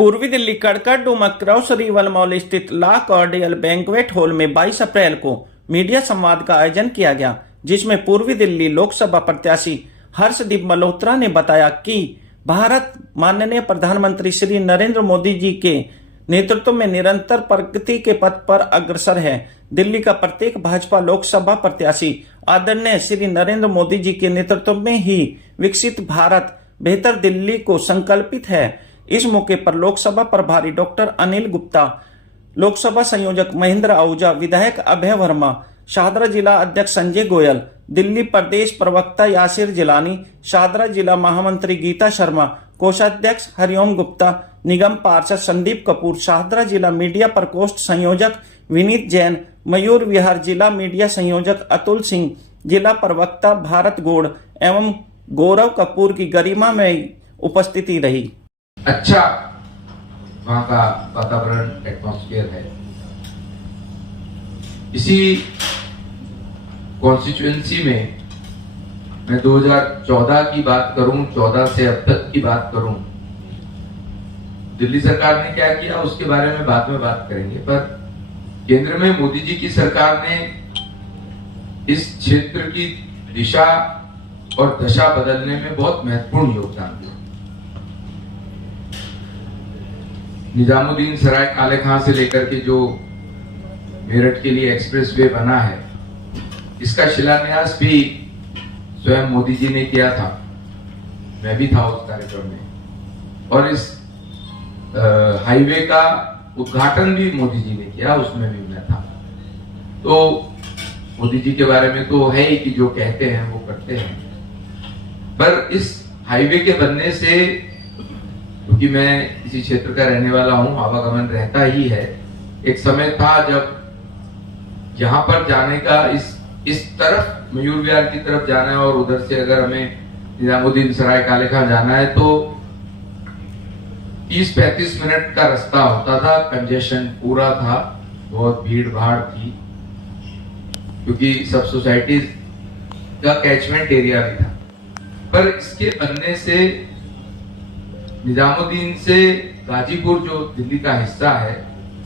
पूर्वी Delhi कड़कड़ Duma cross river mall स्थित ला cordial banquet hall में 22 अप्रैल को मीडिया संवाद का आयोजन किया गया, जिसमें पूर्वी दिल्ली लोकसभा प्रत्याशी हर्षदीप मल्होत्रा ने बताया कि भारत माननीय प्रधानमंत्री श्री नरेंद्र मोदी जी के नेतृत्व में निरंतर प्रगति के पथ पर अग्रसर है। दिल्ली का प्रत्येक भाजपा लोकसभा प्रत्याशी आदरणीय श्री नरेंद्र मोदी जी के नेतृत्व में ही विकसित भारत बेहतर दिल्ली को संकल्पित है। इस मौके पर लोकसभा प्रभारी डॉक्टर अनिल गुप्ता, लोकसभा संयोजक महेंद्र आहूजा, विधायक अभय वर्मा, शाहदरा जिला अध्यक्ष संजय गोयल, दिल्ली प्रदेश प्रवक्ता यासिर जिलानी, शाहदरा जिला महामंत्री गीता शर्मा, कोषाध्यक्ष हरिओम गुप्ता, निगम पार्षद संदीप कपूर, शाहदरा जिला मीडिया प्रकोष्ठ संयोजक विनीत जैन, मयूर विहार जिला मीडिया संयोजक अतुल सिंह, जिला प्रवक्ता भारत गौड़ एवं गौरव कपूर की गरिमा में उपस्थिति रही। अच्छा वहां का वातावरण एटमॉस्फेयर है। इसी कॉन्स्टिट्यूएंसी में मैं 2014 की बात करूं, 14 से अब तक की बात करूं, दिल्ली सरकार ने क्या किया उसके बारे में बाद में बात करेंगे, पर केंद्र में मोदी जी की सरकार ने इस क्षेत्र की दिशा और दशा बदलने में बहुत महत्वपूर्ण योगदान दिया। निजामुद्दीन सराय काले खां से लेकर के जो मेरठ के लिए एक्सप्रेसवे बना है, इसका शिलान्यास भी स्वयं मोदी जी ने किया था। मैं भी था उस कार्यक्रम में, और इस हाईवे का उद्घाटन भी मोदी जी ने किया, उसमें भी मैं था। तो मोदी जी के बारे में तो है ही कि जो कहते हैं वो करते हैं, पर इस हाईवे के बनने से, क्योंकि मैं इसी क्षेत्र का रहने वाला हूं, आवागमन रहता ही है। एक समय था जब यहां पर जाने का इस तरफ मयूर विहार की तरफ जाना है और उधर से अगर हमें निजामुद्दीन सराय काले खां जाना है तो 30-35 मिनट का रास्ता होता था। कंजेशन पूरा था, बहुत भीड़ भाड़ थी, क्योंकि सब सोसाइटीज का कैचमेंट एरिया भी था। पर इसके बनने से निजामुद्दीन से गाजीपुर जो दिल्ली का हिस्सा है,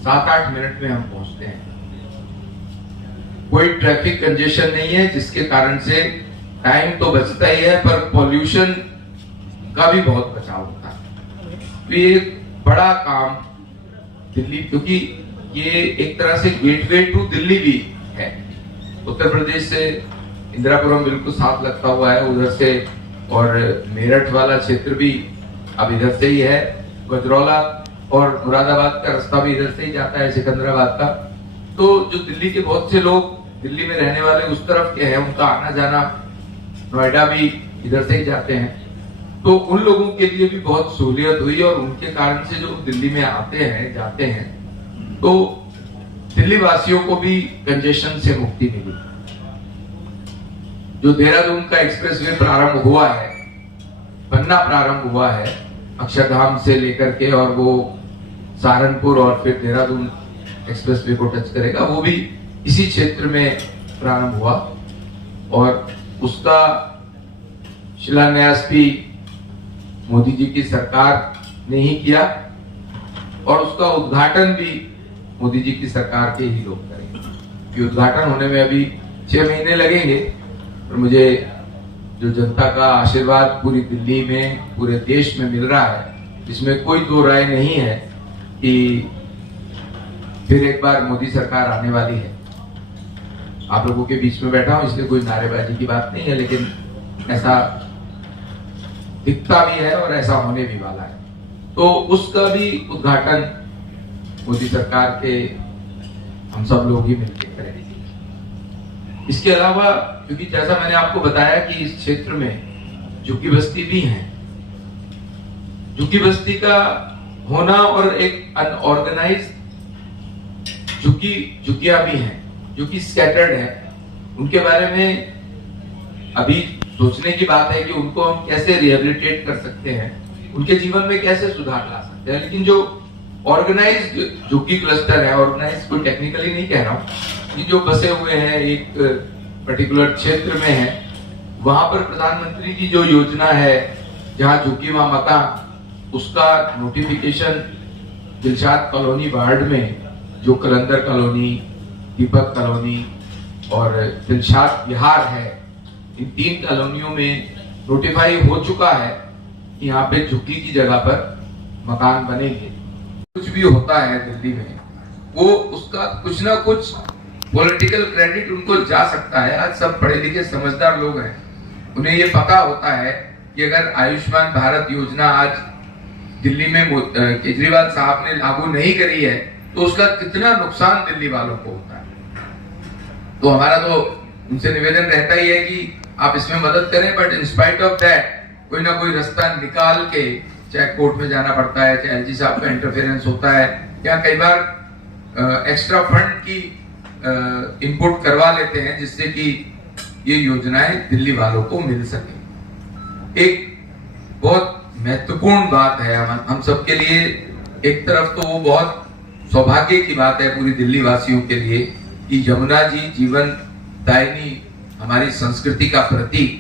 7-8 मिनट में हम पहुंचते हैं। कोई ट्रैफिक कंजेशन नहीं है, जिसके कारण से टाइम तो बचता ही है, पर पॉल्यूशन का भी बहुत बचाव होता है। तो ये एक बड़ा काम दिल्ली, क्योंकि ये एक तरह से गेटवे टू दिल्ली भी है। उत्तर प्रदेश से इंदिरापुरम बिल्कुल साथ लगता हुआ है उधर से, और मेरठ वाला क्षेत्र भी अब इधर से ही है। गजरौला और मुरादाबाद का रास्ता भी इधर से ही जाता है, सिकंदराबाद का। तो जो दिल्ली के बहुत से लोग दिल्ली में रहने वाले उस तरफ के हैं, उनका आना जाना, नोएडा भी इधर से ही जाते हैं, तो उन लोगों के लिए भी बहुत सहूलियत हुई, और उनके कारण से जो दिल्ली में आते हैं जाते हैं, तो दिल्ली वासियों को भी कंजेशन से मुक्ति मिली। जो देहरादून का एक्सप्रेसवे प्रारंभ हुआ है, बनना प्रारंभ हुआ है अक्षरधाम से लेकर के, और वो सहारनपुर और फिर देहरादून एक्सप्रेसवे को टच करेगा, वो भी इसी क्षेत्र में प्रारंभ हुआ, और उसका शिलान्यास भी मोदी जी की सरकार ने ही किया, और उसका उद्घाटन भी मोदी जी की सरकार के ही लोग करेंगे। उद्घाटन होने में अभी 6 महीने लगेंगे, और मुझे जो जनता का आशीर्वाद पूरी दिल्ली में, पूरे देश में मिल रहा है, इसमें कोई दो राय नहीं है कि फिर एक बार मोदी सरकार आने वाली है। आप लोगों के बीच में बैठा हूं, इसलिए कोई नारेबाजी की बात नहीं है, लेकिन ऐसा दिखता भी है और ऐसा होने भी वाला है। तो उसका भी उद्घाटन मोदी सरकार के हम सब लोग ही मिलकर करेंगे। इसके अलावा, क्योंकि जैसा मैंने आपको बताया कि इस क्षेत्र में झुग्गी बस्ती भी है, झुग्गी बस्ती का होना और एक अनऑर्गेनाइज्ड झुग्गियां भी हैं जो कि स्कैटर्ड है, उनके बारे में अभी सोचने की बात है कि उनको हम कैसे रिहेबिलिटेट कर सकते हैं, उनके जीवन में कैसे सुधार ला सकते हैं। लेकिन जो ऑर्गेनाइज्ड झुग्गी क्लस्टर है, ऑर्गेनाइज्ड कोई टेक्निकली नहीं कह रहा हूं, कि जो बसे हुए हैं एक पर्टिकुलर क्षेत्र में है, वहां पर प्रधानमंत्री की जो योजना है, जहां झुग्गी वहां मकान, उसका नोटिफिकेशन दिलशाद कॉलोनी वार्ड में जो कलंदर कॉलोनी, दीपक कॉलोनी और दिलशाद विहार है, इन 3 कॉलोनियों में नोटिफाई हो चुका है कि यहाँ पे झुग्गी की जगह पर मकान बनेंगे। कुछ भी होता है दिल्ली में, वो उसका कुछ ना कुछ पॉलिटिकल क्रेडिट उनको जा सकता है। आज सब पढ़े लिखे समझदार लोग हैं, उन्हें ये पता होता है कि अगर आयुष्मान भारत योजना आज दिल्ली में केजरीवाल साहब ने लागू नहीं करी है तो उसका कितना नुकसान दिल्ली वालों को होता है। तो हमारा तो उनसे निवेदन रहता ही है कि आप इसमें मदद करें, but in spite of that कोई ना कोई रास्ता निकाल के, चाहे कोर्ट में जाना पड़ता है, चाहे एलजी साहब का इंटरफेरेंस होता है, या कई बार एक्स्ट्रा फंड की इनपुट करवा लेते हैं जिससे कि ये योजनाएं दिल्ली वालों को मिल सके। एक बहुत महत्वपूर्ण बात है हम सबके लिए। एक तरफ तो वो बहुत सौभाग्य की बात है पूरी दिल्ली वासियों के लिए कि यमुना जी जीवन दायिनी, हमारी संस्कृति का प्रतीक,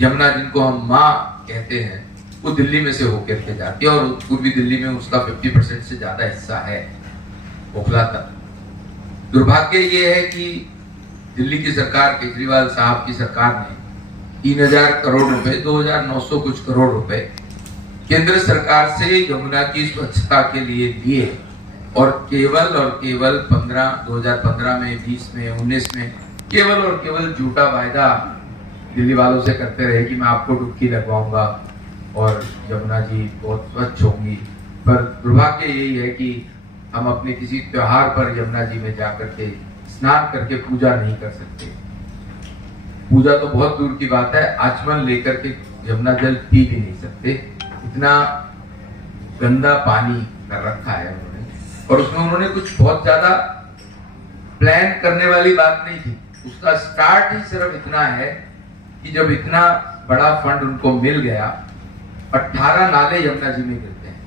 यमुना जिनको हम माँ कहते हैं, वो दिल्ली में से होकर के जाती है और पूर्वी दिल्ली में उसका 50% से ज्यादा हिस्सा है, ओखला तक। दुर्भाग्य ये है कि दिल्ली की सरकार, केजरीवाल साहब की सरकार ने 3000 करोड़ रुपए, 2900 कुछ करोड़ रुपए केंद्र सरकार से यमुना की स्वच्छता के लिए लिए और केवल 2015 में, 20 में, 19 में केवल और केवल झूठा वायदा दिल्ली वालों से करते रहे कि मैं आपको डुबकी लगवाऊंगा और यमुना जी बहुत स्वच्छ होंगी। पर दुर्भाग्य यही है कि हम अपने किसी त्योहार पर यमुना जी में जाकर के स्नान करके पूजा नहीं कर सकते। पूजा तो बहुत दूर की बात है, आचमन लेकर के यमुना जल पी भी नहीं सकते, इतना गंदा पानी कर रखा है उन्होंने। और उसमें उन्होंने कुछ बहुत ज्यादा प्लान करने वाली बात नहीं थी। उसका स्टार्ट ही सिर्फ इतना है कि जब इतना बड़ा फंड उनको मिल गया, 18 नाले यमुना जी में गिरते हैं।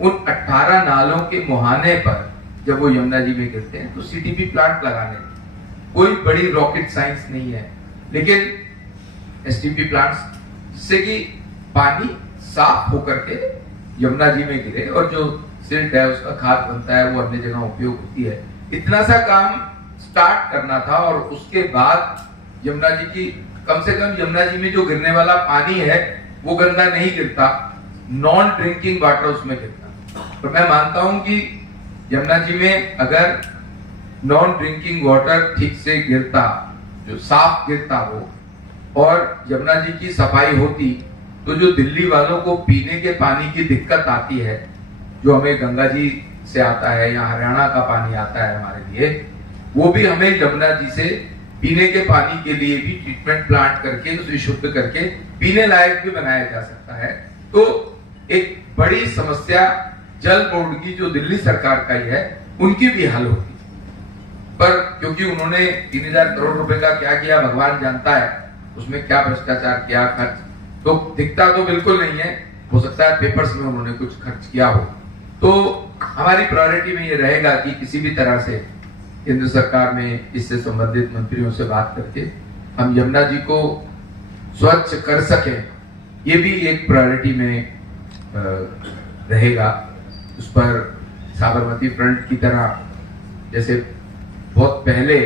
उन 18 नालों के मुहाने पर जब वो यमुना जी में गिरते हैं तो सीटीपी प्लांट लगाने, कोई बड़ी रॉकेट साइंस नहीं है, लेकिन एसटीपी प्लांट्स, जिससे कि पानी साफ होकर के यमुना जी में गिरे और जो सिल्ट है उसका खाद बनता है, वो अन्य जगह उपयोग होती है। इतना सा काम स्टार्ट करना था और उसके बाद यमुना जी की, कम से कम यमुना जी में जो गिरने वाला पानी है वो गंदा नहीं गिरता, नॉन ड्रिंकिंग वाटर उसमें गिरता। तो मैं मानता हूं कि यमुना जी में अगर नॉन ड्रिंकिंग वाटर ठीक से गिरता, जो साफ गिरता हो और यमुना जी की सफाई होती, तो जो दिल्ली वालों को पीने के पानी की दिक्कत आती है, जो हमें गंगा जी से आता है या हरियाणा का पानी आता है हमारे लिए, वो भी हमें यमुना जी से पीने के पानी के लिए भी ट्रीटमेंट प्लांट करके उसे शुद्ध करके पीने लायक भी बनाया जा सकता है। तो एक बड़ी समस्या जल बोर्ड की, जो दिल्ली सरकार का ही है, उनकी भी हल होगी। पर क्योंकि उन्होंने 3000 करोड़ रुपए का क्या किया भगवान जानता है, उसमें क्या भ्रष्टाचार किया, खर्च तो दिखता तो बिल्कुल नहीं है, हो सकता है पेपर्स में उन्होंने कुछ खर्च किया हो। तो हमारी प्रायोरिटी में ये रहेगा कि किसी भी तरह से केंद्र सरकार में इससे संबंधित मंत्रियों से बात करके हम यमुना जी को स्वच्छ कर सके, ये भी एक प्रायोरिटी में रहेगा। उस पर साबरमती फ्रंट की तरह, जैसे बहुत पहले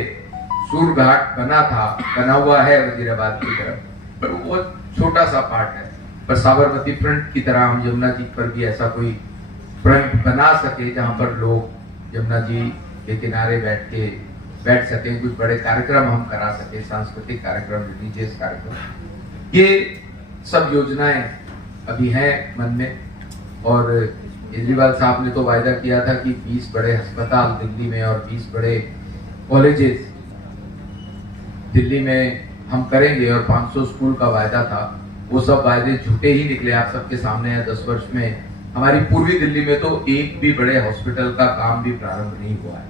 सूर घाट बना हुआ है वजीराबाद की तरफ, पर वो बहुत छोटा सा पार्ट है, पर साबरमती फ्रंट की तरह हम यमुना जी पर भी ऐसा कोई फ्रंट बना सके जहां पर लोग यमुना जी के किनारे बैठ सके, कुछ बड़े कार्यक्रम हम करा सके, सांस्कृतिक कार्यक्रम, रिलीजियस कार्यक्रम। ये सब योजनाएं अभी हैं मन में। और केजरीवाल साहब ने तो वायदा किया था कि 20 बड़े अस्पताल दिल्ली में और 20 बड़े कॉलेजेस दिल्ली में हम करेंगे, और 500 स्कूल का वायदा था। वो सब वायदे झूठे ही निकले, आप सबके सामने है। 10 वर्ष में हमारी पूर्वी दिल्ली में तो एक भी बड़े हॉस्पिटल का काम भी प्रारंभ नहीं हुआ है।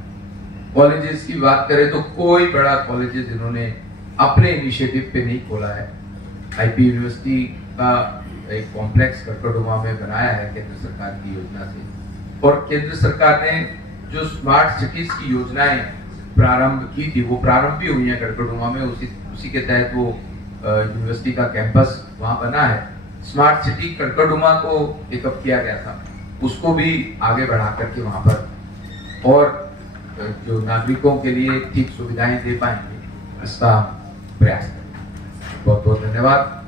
कॉलेजेस की बात करें तो कोई बड़ा कॉलेजेस इन्होंने अपने इनिशिएटिव पे नहीं खोला है। आईपी यूनिवर्सिटी का एक कॉम्प्लेक्स कटकड़ुमा में बनाया है केंद्र सरकार की योजना से, और केंद्र सरकार ने जो स्मार्ट सिटीज की योजनाएं प्रारंभ की थी वो प्रारंभ भी हुई है कटकड़ुमा में। उसी के तहत वो यूनिवर्सिटी का कैंपस वहां बना है। स्मार्ट सिटी कटकड़ुमा को पिकअप किया गया था उसको भी आगे बढ़ा करके वहां पर और जो नागरिकों के लिए ठीक सुविधाएं दे पाएंगे, इसका प्रयास करें। बहुत बहुत धन्यवाद।